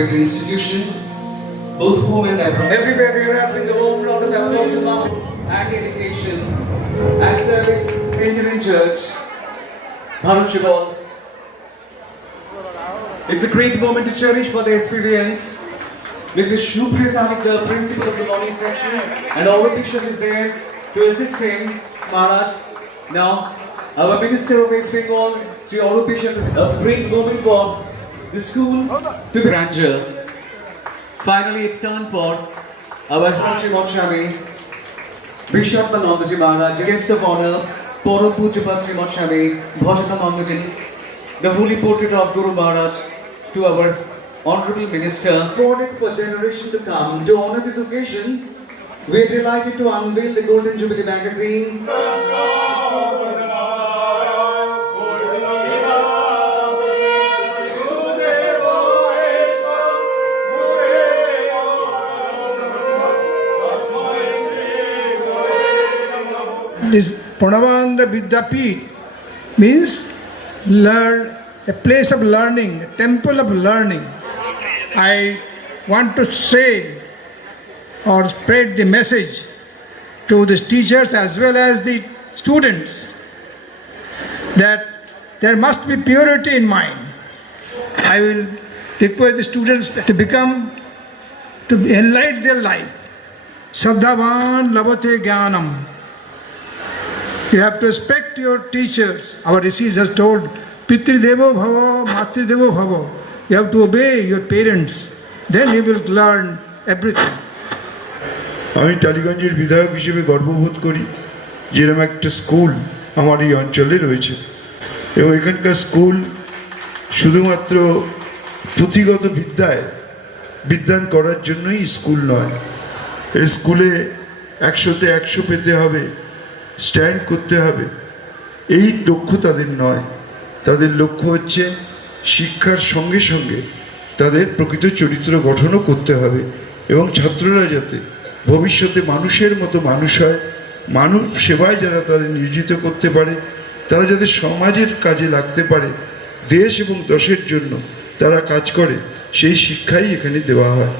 The institution, both home and abroad. Everywhere we are asking the whole crowd of Pentecostal Mount and education and service Benjamin Church, Bharat. It's a great moment to cherish for the experience. This is Shubhri Tanik, the principal of the morning section, and all the pictures is there to assist him, Maharaj. Now, our Minister of West Bengal, Sri Bishop, a great moment for the school to grandeur. Finally, it's time for our Sri Mochami, Bishop Nandaji Maharaj, guest of honor, Param Pujapat Sri Mochami, Bhajatanandaji, the holy portrait of Guru Maharaj, to our honorable minister, portrait for generation to come. To honor this occasion, we are delighted to unveil the Golden Jubilee magazine. This Pranavanda Vidyapit means learn, a place of learning, a temple of learning. I want to say or spread the message to the teachers as well as the students that there must be purity in mind. I will request the students to become, to enlighten their life. Sadhavan labate jnanam. You have to respect your teachers. Our rishis has told, Pitri Devo Bhava, Matri Devo Bhava. You have to obey your parents. Then you will learn everything. আমি টালিগঞ্জের বিধায়ক হিসেবে গর্ববোধ করি যেরকম একটা school আমার এই অঞ্চলে রয়েছে এবং এখানকার স্কুল শুধুমাত্র পুঁথিগত বিদ্যায় বিদ্যান করার জন্যই স্কুল নয় এই স্কুলে একশোতে একশো পেতে হবে স্ট্যান্ড করতে হবে। এই লক্ষ্য তাদের নয়। তাদের লক্ষ্য হচ্ছে শিক্ষার সঙ্গে সঙ্গে তাদের প্রকৃত চরিত্র গঠনও করতে হবে এবং ছাত্ররা যাতে ভবিষ্যতে মানুষের মতো মানুষ হয়, মানব সেবায় যারা তারা নিয়োজিত করতে পারে, তারা যাতে সমাজের কাজে লাগতে পারে, দেশ এবং দশের জন্য তারা কাজ করে, সেই শিক্ষাই এখানে দেওয়া হয়।